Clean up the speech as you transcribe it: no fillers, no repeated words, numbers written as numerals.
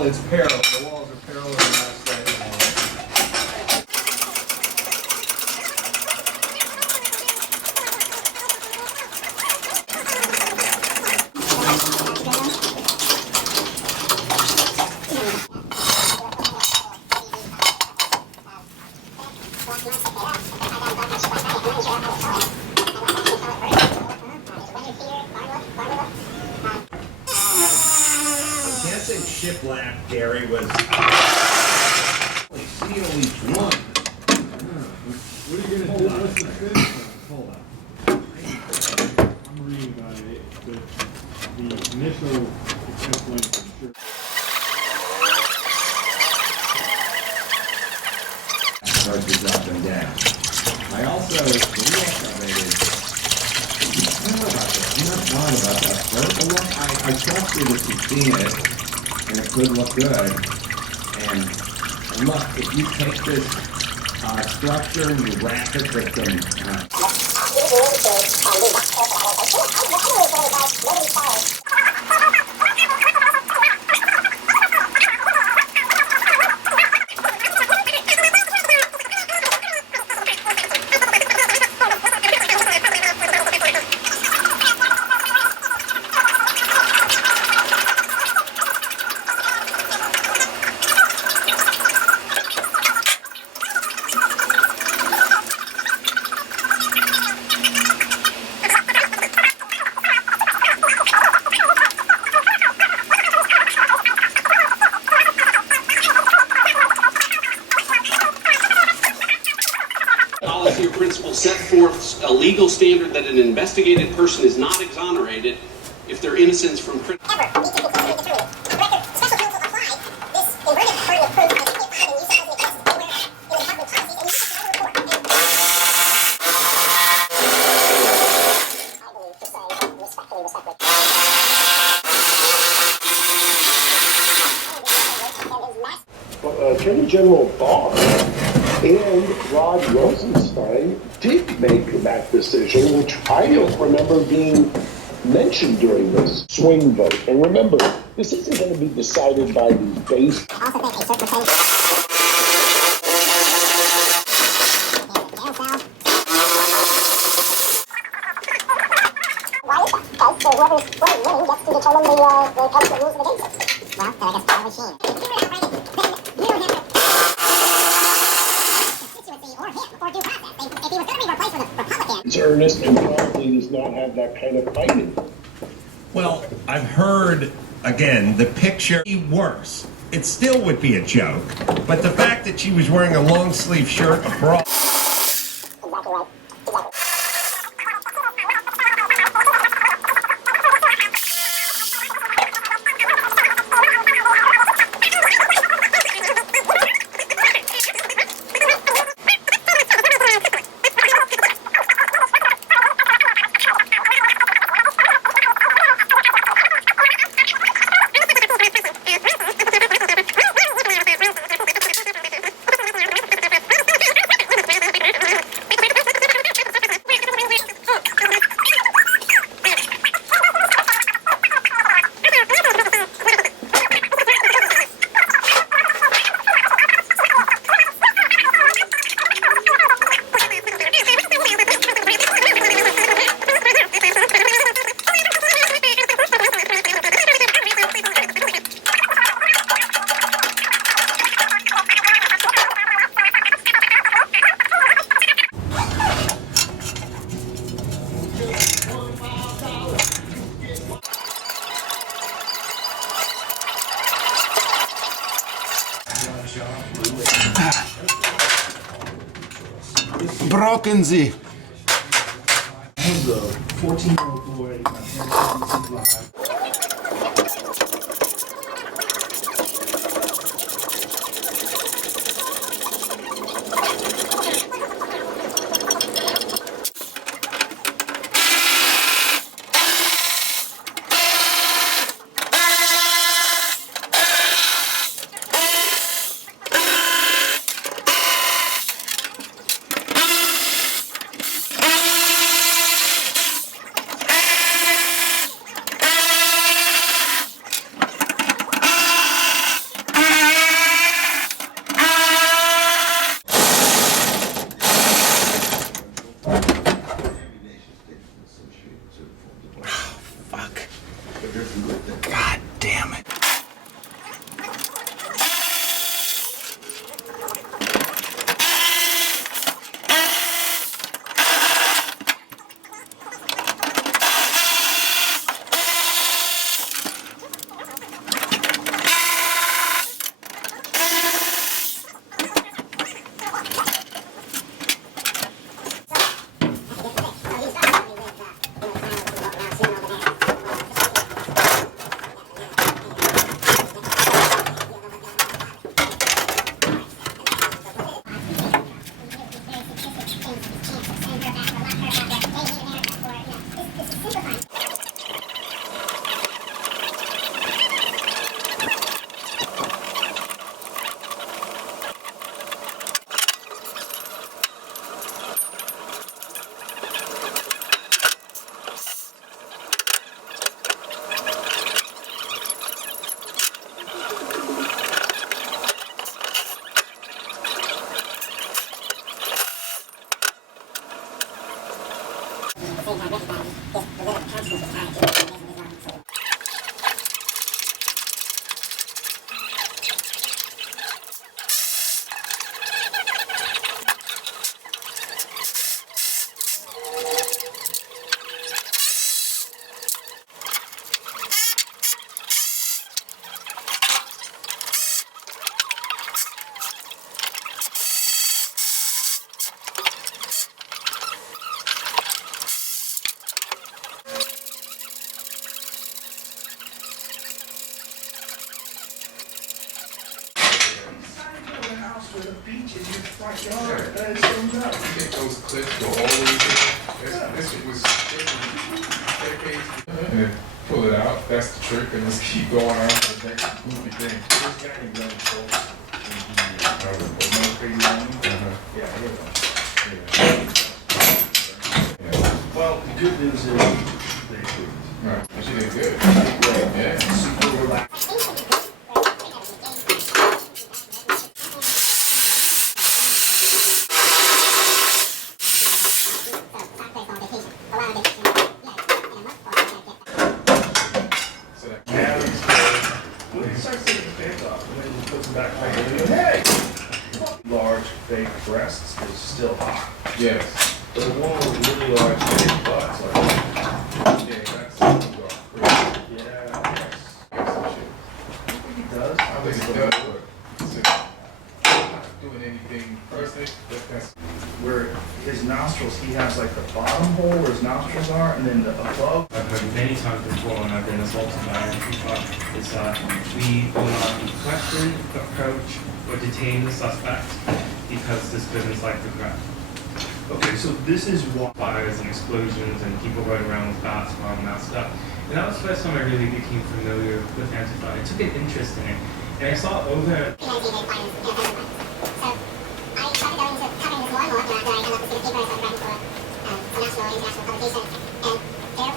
Well, it's parallel. The walls are parallel to the last side of the wall. I'm guessing shiplap Gary was seal each one. What are you going to do? What's the finish? Hold on. I'm reading about it. The initial success went for sure. Versus up and down. I also, the look of it is, I don't know about that. I'm not wrong about that. The look, I trust you that you've seen it, and it could look good. And look, if you take this structure and you wrap it with some policy or principle set forth a legal standard that an investigated person is not exonerated if their innocence from criminal. Attorney General Barr and Rod Rosenstein did make that decision, which I don't remember being mentioned during this swing vote. And remember, this isn't going to be decided by the base. Why is that? Because whoever's winning gets to determine the rules of the game system. Well, then I guess that's machine. Ernest and probably does not have that kind of fighting. Well, I've heard, again, the picture worse. It still would be a joke, but the fact that she was wearing a long sleeve shirt, a bra. Exactly right. Exactly. Broken Sie. The 14-year-old boy, live. Get those clips go all the way through. This shit was decades. And then pull it out. That's the trick. And just keep going on to the next goofy thing. Well, the good news is they approved. Right. And she did good. Yeah. Super relaxed. So that Now he's good. When he starts taking the fans off, and then he puts them back on, hey! Large fake breasts is still hot. yes. But the one with really large fake butts, like, Yeah, that's crazy. yeah, That's some shit. I think he does. I think it does, but I'm not doing anything personally. That's Where his nostrils, he has like the bottom hole where his nostrils are, and then the above. I've heard many times before when I've been assaulted by Antifa is that we will not question, approach, or detain the suspect because this business like the crap. Okay, so this is what. Fires and explosions and people running around with bats and all that stuff. And that was the first time I really became familiar with Antifa. I took an interest in it. And I saw over So I started going into covering this more and more after I got up to the paper, I started writing for some national and international publications, and there